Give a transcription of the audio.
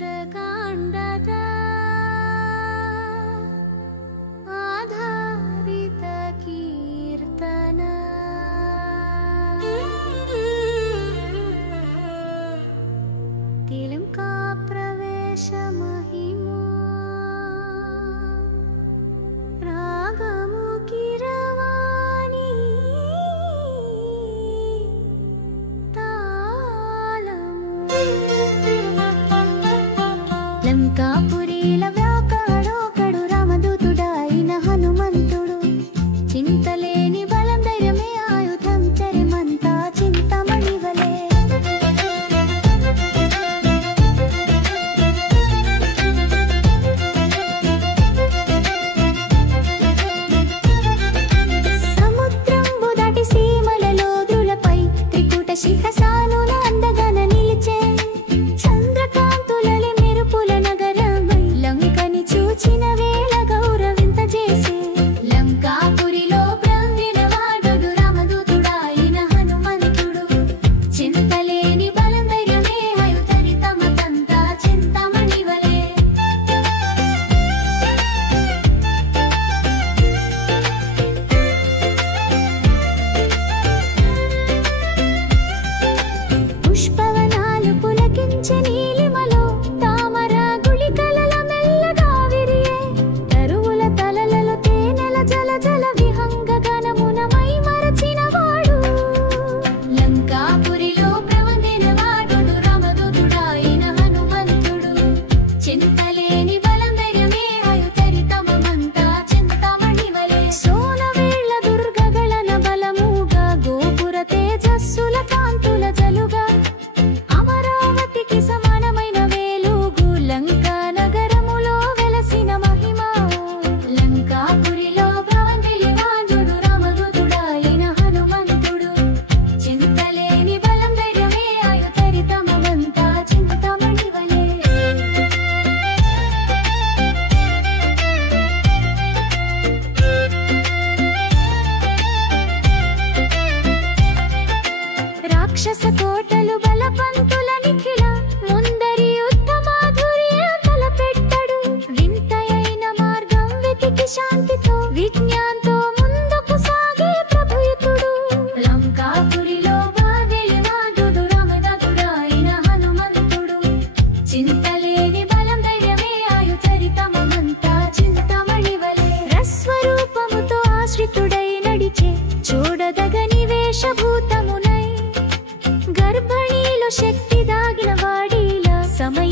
सुन्दरकाण्डद आधारित कीर्तन तिलंका प्रवेश महिमा रागमु किरवाणी तालमु లంకాపురీల వ్యాకాడోకడు రామదూతుడాయిన హనుమంతుడు చింతలేని బలం ధైర్యమే ఆయుధం చరిమంతా చింతమణివలే సముద్రంబు దాటి సీమలలో దులపై త్రికూట శిఖసానున అందగన నిలిచే చంద్రకాంతులలి మెరుపుల నగరమై లంకని చూచిన వేళ గౌరవింపజేసే లంకాపురిలో బ్రహ్మినవాడు రామదూతుడాయిన హనుమంతుడు చింతలేని బలం ధైర్యమే ఆయుధరి తమకంతా చింతమణివలే పుష్పవనాలు పులకించే నీలిమలో తామర గుళికలల మెల్లగా విరియే తరువుల తలలలో తేనెల జల జల విహంగ గణమున మై మరచినవాడు లంకాపురిలో ప్రవందినవాడు రామదూతుడాయిన హనుమంతుడు చింతలేని బలం ధైర్యమే ఆయుధరి తమమంతా చింతమణివలే సోనవేళ్ల దుర్గగళన బలముగా గోపుర తేజస్సుల కాంతుల జలుగా అమరావతికి సమానమైన వేలుగు లంకా నగరములో వెలసిన మహిమ లంకాపురిలో ప్రవందిలివాడు రామదూతుడాయిన హనుమంతుడు చింతలేని బలం ధైర్యమే ఆయుధరి తమమంతా చింతమణివలే రాక్షస కోటలు బలపంతుల నిఖిల ముందరి యుద్ధ మాధుర్య తలపెట్టడు వింతయైన మార్గం వెతికి శాంతితో విజ్ఞాంతో ముందుకు సాగే ప్రభుయుతుడు లంకాపురిలో బావెలివాడు రామదూతుడాయిన హనుమంతుడు చింతలేని బలం ధైర్యమే ఆయుధరి తమమంతా చింతమణివలే రస్వరూపముతో ఆశ్రితుడై నడిచే చూడదగని వేషభూతమునై గర్భణీలో శక్తి దాగిన వాడిలా సమయ